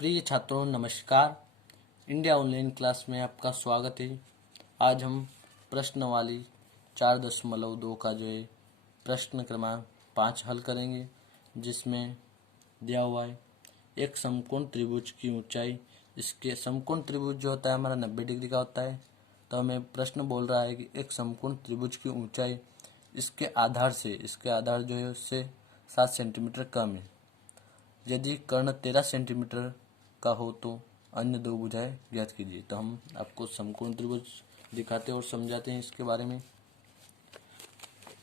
प्रिय छात्रों नमस्कार। इंडिया ऑनलाइन क्लास में आपका स्वागत है। आज हम प्रश्नवाली 4.2 का जो है प्रश्न क्रमांक 5 हल करेंगे, जिसमें दिया हुआ है एक समकोण त्रिभुज की ऊंचाई। इसके समकोण त्रिभुज जो होता है हमारा 90 डिग्री का होता है। तो हमें प्रश्न बोल रहा है कि एक समकोण त्रिभुज की ऊंचाई इसके आधार जो है उससे 7 सेंटीमीटर कम है। यदि कर्ण 13 सेंटीमीटर का हो तो अन्य दो भुजाएं ज्ञात कीजिए। तो हम आपको समकोण त्रिभुज दिखाते हैं और समझाते हैं इसके बारे में।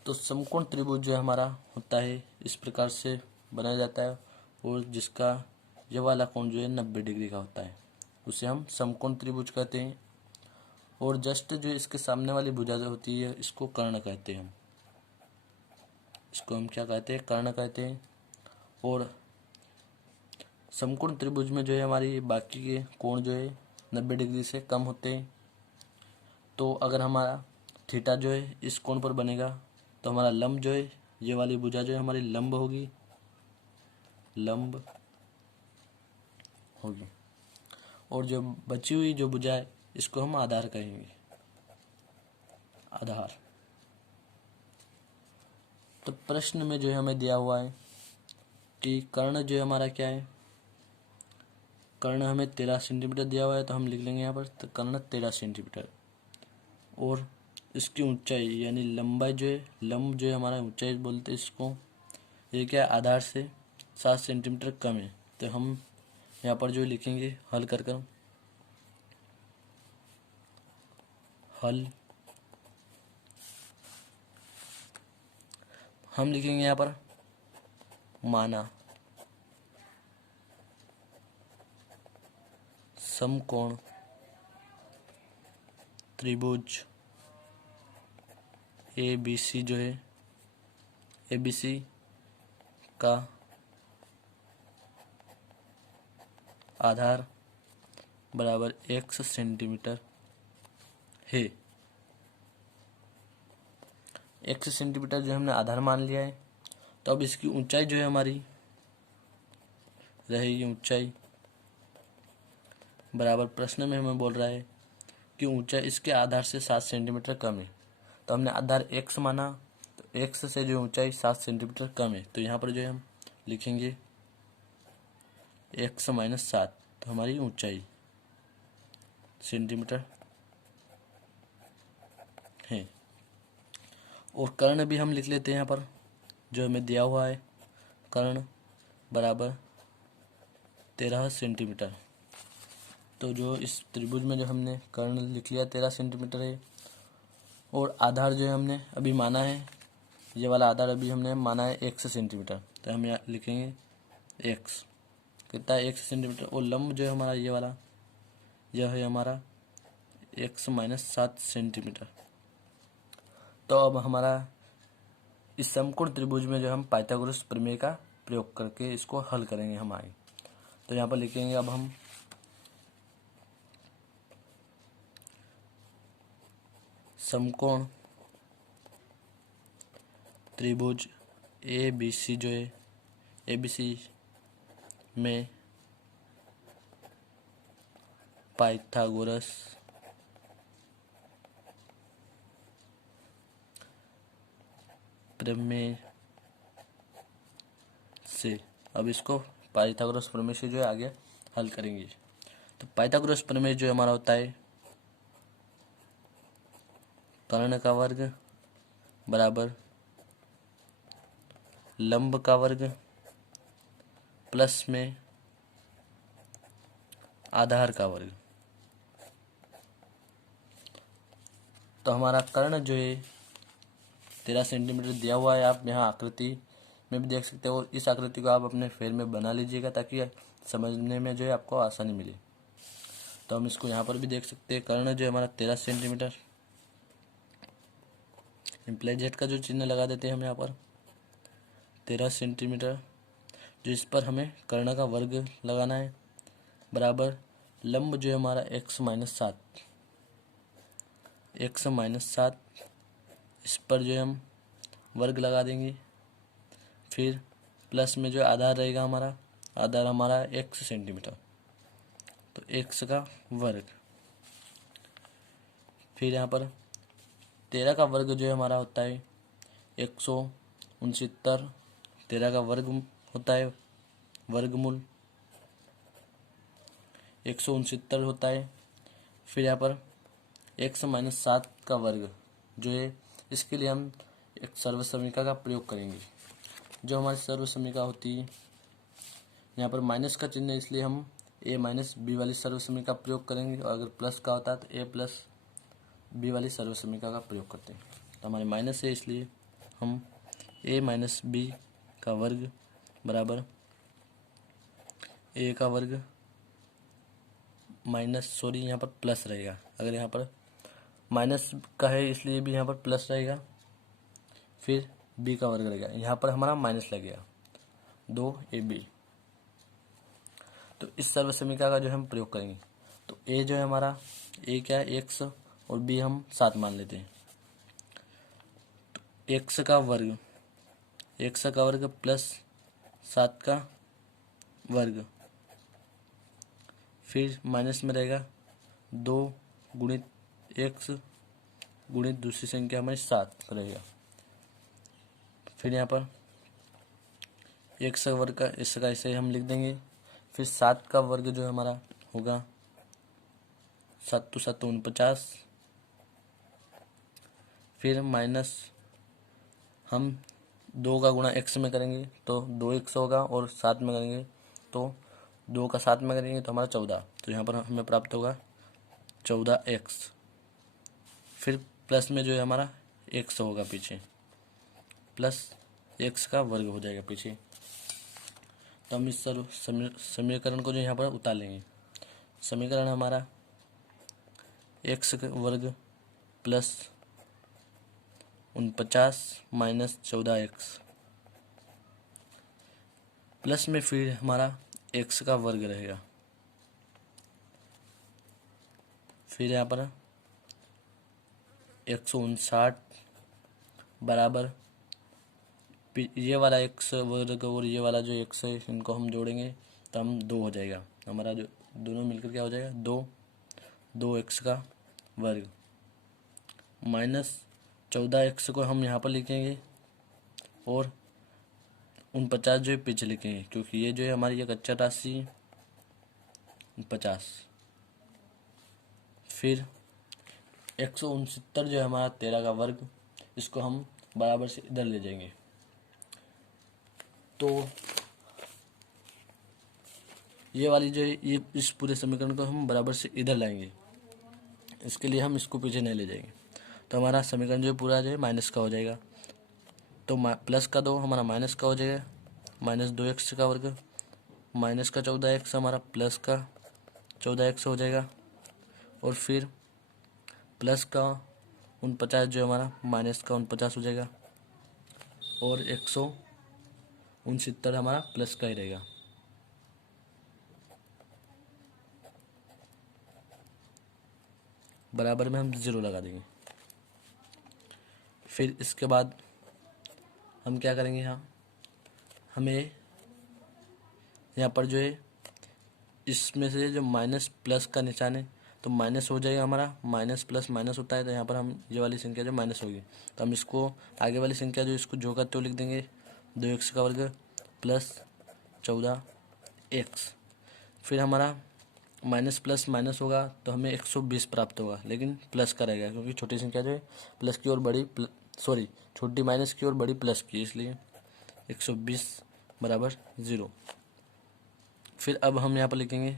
तो समकोण त्रिभुज जो हमारा होता है इस प्रकार से बनाया जाता है, और जिसका यह वाला कोण जो है 90 डिग्री का होता है, उसे हम समकोण त्रिभुज कहते हैं। और जस्ट जो इसके सामने वाली भुजा जो होती है इसको कर्ण कहते हैं। इसको हम क्या कहते हैं? कर्ण कहते हैं। और समकोण त्रिभुज में जो है हमारी बाकी के कोण जो है 90 डिग्री से कम होते हैं। तो अगर हमारा थीटा जो है इस कोण पर बनेगा तो हमारा लंब जो है, ये वाली भुजा जो है हमारी लंब होगी। और जो बची हुई जो भुजा है इसको हम आधार कहेंगे। आधार। तो प्रश्न में जो है हमें दिया हुआ है कि कर्ण जो है हमारा क्या है। कर्ण हमें 13 सेंटीमीटर दिया हुआ है, तो हम लिख लेंगे यहाँ पर तो कर्ण 13 सेंटीमीटर। और इसकी ऊंचाई यानी लंबाई जो है, लंब जो है हमारा ऊंचाई बोलते हैं इसको, ये क्या है आधार से 7 सेंटीमीटर कम है। तो हम यहाँ पर जो लिखेंगे हल कर हम लिखेंगे यहाँ पर माना समकोण त्रिभुज ABC जो है ABC का आधार बराबर x सेंटीमीटर है। x सेंटीमीटर जो हमने आधार मान लिया है। तो अब इसकी ऊंचाई जो है हमारी रहेगी, ऊंचाई बराबर प्रश्न में हमें बोल रहा है कि ऊंचाई इसके आधार से 7 सेंटीमीटर कम है। तो हमने आधार x माना, तो x से जो ऊंचाई 7 सेंटीमीटर कम है, तो यहाँ पर जो है हम लिखेंगे x - 7। तो हमारी ऊंचाई सेंटीमीटर है। और कर्ण भी हम लिख लेते हैं यहाँ पर, जो हमें दिया हुआ है कर्ण बराबर 13 सेंटीमीटर। तो जो इस त्रिभुज में जो हमने कर्ण लिख लिया 13 सेंटीमीटर है। और आधार जो है हमने अभी माना है, ये वाला आधार अभी हमने माना है x सेंटीमीटर। तो हम यहाँ लिखेंगे x कितना है, x सेंटीमीटर। और लंब जो है हमारा ये वाला, यह है हमारा x - 7 सेंटीमीटर। तो अब हमारा इस समकोण त्रिभुज में जो हम पाइथागोरस प्रमेय का प्रयोग करके इसको हल करेंगे हम आगे। तो यहाँ पर लिखेंगे अब हम समकोण त्रिभुज ABC जो है ABC में पाइथागोरस प्रमेय से, अब इसको पाइथागोरस प्रमेय से जो है आगे हल करेंगे। तो पाइथागोरस प्रमेय जो हमारा होता है कर्ण का वर्ग बराबर लंब का वर्ग प्लस में आधार का वर्ग। तो हमारा कर्ण जो है 13 सेंटीमीटर दिया हुआ है। आप यहाँ आकृति में भी देख सकते हो, और इस आकृति को आप अपने फेर में बना लीजिएगा ताकि समझने में जो है आपको आसानी मिले। तो हम इसको यहाँ पर भी देख सकते हैं, कर्ण जो है हमारा 13 सेंटीमीटर, इम्प्लाई जेड का जो चिन्ह लगा देते हैं हम यहाँ पर 13 सेंटीमीटर, जो इस पर हमें कर्ण का वर्ग लगाना है बराबर लंब जो है हमारा x - 7 इस पर जो है हम वर्ग लगा देंगे। फिर प्लस में जो आधार रहेगा हमारा, आधार हमारा x सेंटीमीटर। तो x का वर्ग। फिर यहाँ पर 13 का वर्ग जो है हमारा होता है 169। 13 का वर्ग होता है वर्गमूल 169 होता है। फिर यहाँ पर x माइनस 7 का वर्ग जो है, इसके लिए हम एक सर्वसमीका का प्रयोग करेंगे। जो हमारी सर्वसमीका होती है, यहाँ पर माइनस का चिन्ह है इसलिए हम a माइनस बी वाली सर्वसमीका का प्रयोग करेंगे, और अगर प्लस का होता है तो a प्लस बी वाली सर्वसमीका का प्रयोग करते हैं। तो हमारे माइनस है इसलिए हम a माइनस बी का वर्ग बराबर a का वर्ग माइनस यहाँ पर प्लस रहेगा। अगर यहाँ पर माइनस का है इसलिए भी यहाँ पर प्लस रहेगा। फिर b का वर्ग रहेगा, यहाँ पर हमारा माइनस लगेगा 2ab। तो इस सर्वसमीका का जो हम प्रयोग करेंगे, तो a जो है हमारा a क्या है x, और b हम 7 मान लेते हैं। तो x का वर्ग प्लस 7 का वर्ग, फिर माइनस में रहेगा 2 गुणित x गुणित दूसरी संख्या हमारी 7 रहेगा। फिर यहाँ पर x का वर्ग का इसका ऐसे हम लिख देंगे। फिर 7 का वर्ग जो है हमारा होगा 7 तो 7 49। फिर माइनस हम 2 का गुणा x में करेंगे तो 2x होगा, और 7 में करेंगे तो 2 का 7 में करेंगे तो हमारा 14। तो यहाँ पर हमें प्राप्त होगा 14x। फिर प्लस में जो है हमारा x होगा पीछे, प्लस x का वर्ग हो जाएगा पीछे। तो हम इस समीकरण को जो यहाँ पर उतार लेंगे। समीकरण हमारा x का वर्ग प्लस 49 माइनस 14x, प्लस में फिर हमारा x का वर्ग रहेगा। फिर यहाँ पर 159 बराबर ये वाला x वर्ग और ये वाला जो x है इनको हम जोड़ेंगे तो हम 2 हो जाएगा। हमारा जो दोनों मिलकर क्या हो जाएगा 2x का वर्ग माइनस 14x को हम यहाँ पर लिखेंगे, और 49 जो है पीछे लिखेंगे, क्योंकि ये जो है हमारी एक अचर राशि 50। फिर 169 जो है हमारा 13 का वर्ग, इसको हम बराबर से इधर ले जाएंगे। तो ये वाली जो है ये इस पूरे समीकरण को हम बराबर से इधर लाएंगे, इसके लिए हम इसको पीछे नहीं ले जाएंगे। तो हमारा समीकरण जो है पूरा जो है माइनस का हो जाएगा। तो प्लस का 2 हमारा माइनस का हो जाएगा, माइनस 2x का वर्ग माइनस का 14x हमारा प्लस का 14x हो जाएगा, और फिर प्लस का 49 जो हमारा माइनस का 49 हो जाएगा, और 169 हमारा प्लस का ही रहेगा। बराबर में हम 0 लगा देंगे। फिर इसके बाद हम क्या करेंगे, यहाँ हमें यहाँ पर जो है इसमें से जो माइनस प्लस का निशान है तो माइनस हो जाएगा हमारा, माइनस प्लस माइनस होता है, तो यहाँ पर हम ये वाली संख्या जो माइनस होगी तो हम इसको आगे वाली संख्या जो इसको जो करते हो लिख देंगे 2x का वर्ग प्लस 14x। फिर हमारा माइनस प्लस माइनस होगा तो हमें 120 प्राप्त होगा, लेकिन प्लस का रहेगा क्योंकि छोटी संख्या जो है प्लस की ओर बड़ी छोटी माइनस की ओर बड़ी प्लस की, इसलिए 120 बराबर 0। फिर अब हम यहाँ पर लिखेंगे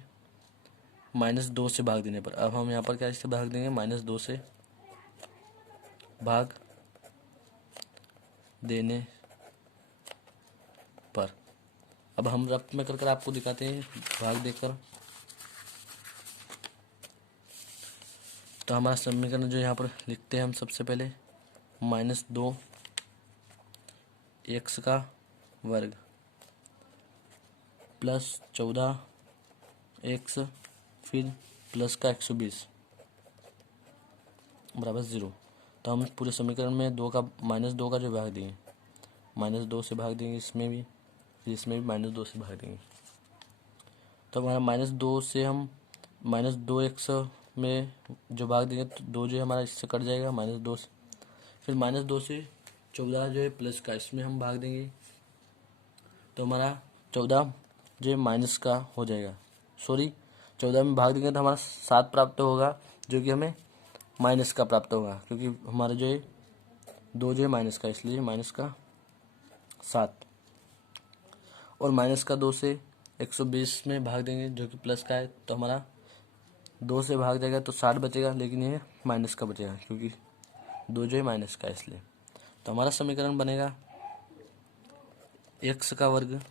-2 से भाग देने पर। अब हम यहाँ पर क्या इससे भाग देंगे, -2 से भाग देने पर। अब हम रफ्त में कर आपको दिखाते हैं भाग देकर। तो हमारा समीकरण जो यहाँ पर लिखते हैं हम सबसे पहले -2 x का वर्ग प्लस 14x फिर प्लस का 120 बराबर 0। तो हम पूरे समीकरण में -2 का जो भाग देंगे -2 से भाग देंगे, इसमें भी फिर इसमें भी -2 से भाग देंगे। तो हमारा -2 से हम माइनस 2x में जो भाग देंगे तो 2 जो है हमारा इससे कट जाएगा -2 से। फिर -2 से 14 जो है प्लस का इसमें हम भाग देंगे तो हमारा 14 जो है माइनस का हो जाएगा। 14 में भाग देंगे तो हमारा 7 प्राप्त होगा, जो कि हमें माइनस का प्राप्त होगा, क्योंकि हमारा जो है 2 जो है माइनस का, इसलिए माइनस का 7। और माइनस का 2 से 120 में भाग देंगे जो कि प्लस का है, तो हमारा 2 से भाग जाएगा तो 60 बचेगा, लेकिन ये माइनस का बचेगा क्योंकि 2 जो है माइनस का, इसलिए। तो हमारा समीकरण बनेगा x का वर्ग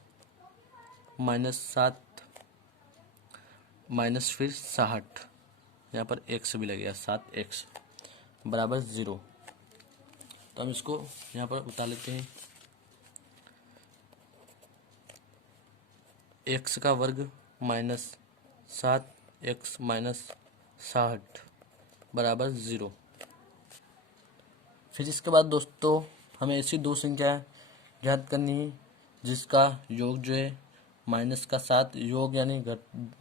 -7 माइनस फिर 60, यहाँ पर x भी लगेगा 7x बराबर 0। तो हम इसको यहाँ पर उतार लेते हैं। x का वर्ग -7x माइनस 60 बराबर 0। फिर इसके बाद दोस्तों हमें ऐसी दो संख्या ज्ञात करनी है जिसका योग जो है -7 योग यानी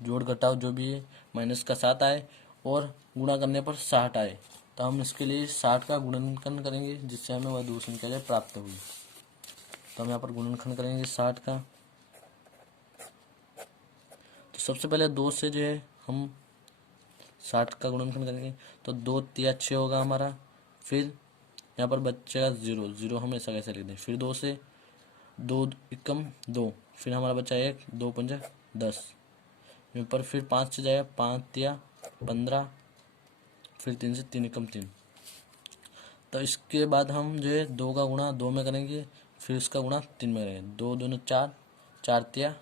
जोड़ घटाव जो भी है -7 आए और गुणा करने पर 60 आए। तो हम इसके लिए 60 का गुणनखंड करेंगे जिससे हमें वह दो संख्या जो प्राप्त होगी। तो हम यहाँ पर गुणनखंड करेंगे 60 का। तो सबसे पहले 2 से जो है हम 60 का गुणनखंड करेंगे तो 2 तिया 6 होगा हमारा। फिर यहाँ पर बचेगा 0, 0 हम ऐसा कैसे लिख दें। फिर 2 से 2 एकम 2, फिर हमारा बचा 1, 2 पंजा 10, यहाँ पर फिर 5 से जाएगा 5 तिया 15, फिर 3 से 3 एकम 3। तो इसके बाद हम जो है 2 का गुणा 2 में करेंगे, फिर उसका गुणा 3 में करेंगे। 2 दूनी 4, 4 तिया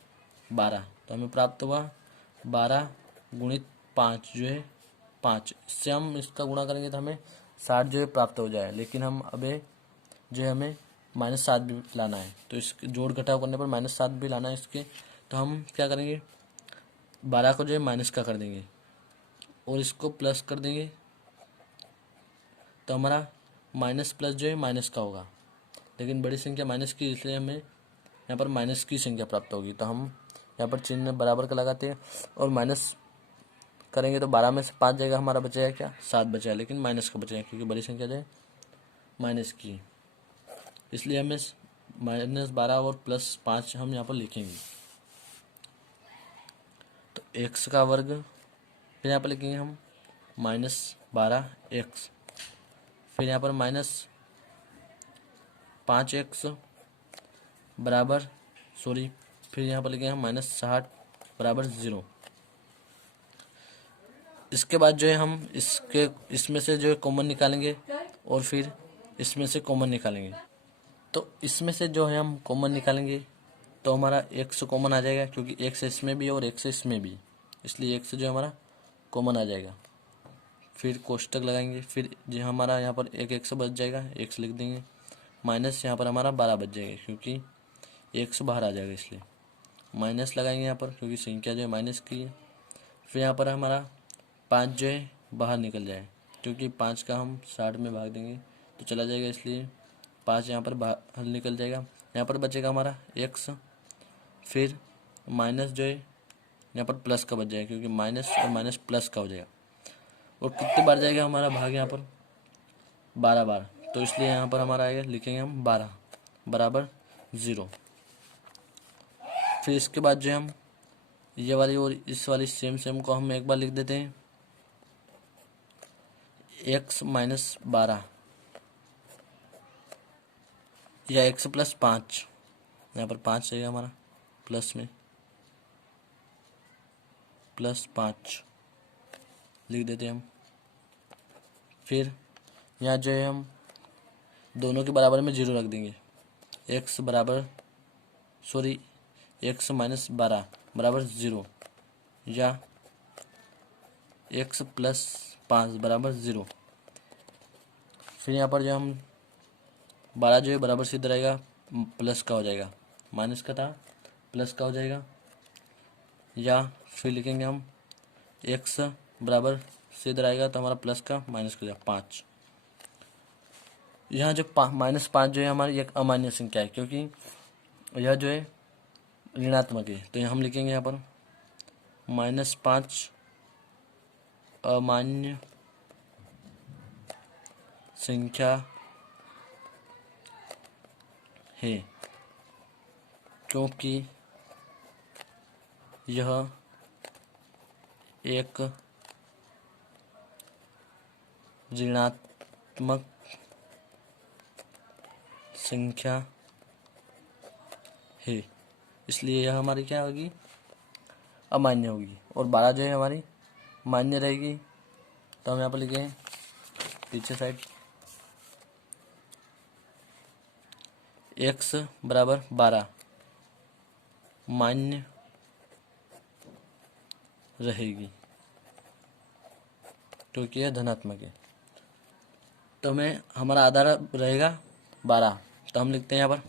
12। तो हमें प्राप्त हुआ 12 गुणित 5 जो है 5। इससे हम इसका गुणा करेंगे तो हमें 60 जो है प्राप्त हो जाए, लेकिन हम अबे जो है हमें -7 भी लाना है। तो इसके जोड़ घटाव करने पर -7 भी लाना है इसके। तो हम क्या करेंगे 12 को जो है माइनस का कर देंगे और इसको प्लस कर देंगे, तो हमारा माइनस प्लस जो है माइनस का होगा, लेकिन बड़ी संख्या माइनस की, इसलिए हमें यहाँ पर माइनस की संख्या प्राप्त होगी। तो हम यहाँ पर चिन्ह बराबर का लगाते हैं और माइनस करेंगे तो 12 में से 5 जाएगा, हमारा बचेगा क्या 7 बचेगा, लेकिन माइनस का बचेगा क्योंकि बड़ी संख्या जो है माइनस की, इसलिए हमें -12 और +5 हम यहाँ पर लिखेंगे। तो x का वर्ग, फिर यहाँ पर लिखेंगे हम -12x, फिर यहाँ पर -5x बराबर फिर यहाँ पर लिखेंगे हम -60 बराबर 0। इसके बाद जो है हम इसमें से जो है कॉमन निकालेंगे और फिर इसमें से कॉमन निकालेंगे। तो इसमें से जो है हम कॉमन निकालेंगे तो हमारा x कॉमन आ जाएगा, क्योंकि x इसमें भी और x इसमें भी, इसलिए x जो हमारा कॉमन आ जाएगा। फिर कोष्टक लगाएंगे, फिर जो हमारा यहाँ पर एक x बच जाएगा, x लिख देंगे, माइनस यहाँ पर हमारा 12 बच जाएगा क्योंकि x बाहर आ जाएगा, इसलिए माइनस लगाएंगे यहाँ पर क्योंकि संख्या जो है माइनस की है। फिर यहाँ पर हमारा 5 जो है बाहर निकल जाए, क्योंकि 5 का हम 60 में भाग देंगे तो चला जाएगा, इसलिए 5 यहाँ पर बाहर निकल जाएगा। यहाँ पर बचेगा हमारा x, फिर माइनस जो है यहाँ पर प्लस का बच जाएगा क्योंकि माइनस और माइनस प्लस का हो जाएगा। और कितने बार जाएगा हमारा भाग यहाँ पर 12 बार, तो इसलिए यहाँ पर हमारा आएगा, लिखेंगे हम 12 बराबर 0। फिर इसके बाद जो है हम ये वाली और इस वाली सेम को हम एक बार लिख देते हैं, x -12 या x + 5, यहाँ पर 5 रहेगा हमारा, प्लस में +5 लिख देते हैं हम। फिर यहाँ जो है हम दोनों के बराबर में 0 रख देंगे, x -12 बराबर 0 या x + 5 बराबर 0। फिर यहाँ पर जो हम 12 जो है बराबर सीधा रहेगा, प्लस का हो जाएगा, माइनस का था प्लस का हो जाएगा, या फिर लिखेंगे हम x बराबर सीधा रहेगा तो हमारा प्लस का माइनस का हो जाएगा 5। यहाँ जो -5 जो है हमारी एक अमान्य संख्या है, क्योंकि यह जो है ऋणात्मक है, तो यहाँ हम लिखेंगे यहाँ पर -5 अमान्य संख्या है, क्योंकि यह एक ऋणात्मक संख्या है, इसलिए यह हमारी क्या होगी, अमान्य होगी। और 12 जो है हमारी मान्य रहेगी। तो हम यहाँ पर लिखें पीछे साइड x बराबर 12 मान्य रहेगी, क्योंकि यह धनात्मक है। तो हमें हमारा आधार रहेगा 12, तो हम लिखते हैं यहाँ पर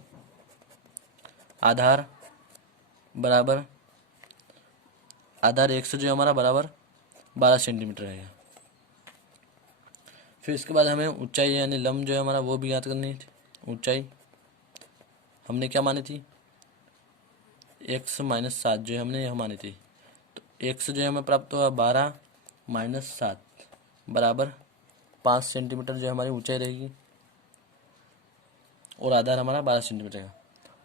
आधार बराबर आधार x जो हमारा बराबर 12 सेंटीमीटर रहेगा। फिर इसके बाद हमें ऊंचाई यानी लंब जो है हमारा वो भी याद करनी थी। ऊंचाई हमने क्या मानी थी, x - 7 जो है हमने यह मानी थी। तो x जो है हमें प्राप्त हुआ 12 - 7 बराबर 5 सेंटीमीटर जो हमारी ऊंचाई रहेगी, और आधार हमारा 12 सेंटीमीटर का।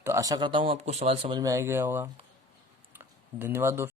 तो आशा करता हूँ आपको सवाल समझ में आ गया होगा। धन्यवाद दोस्तों।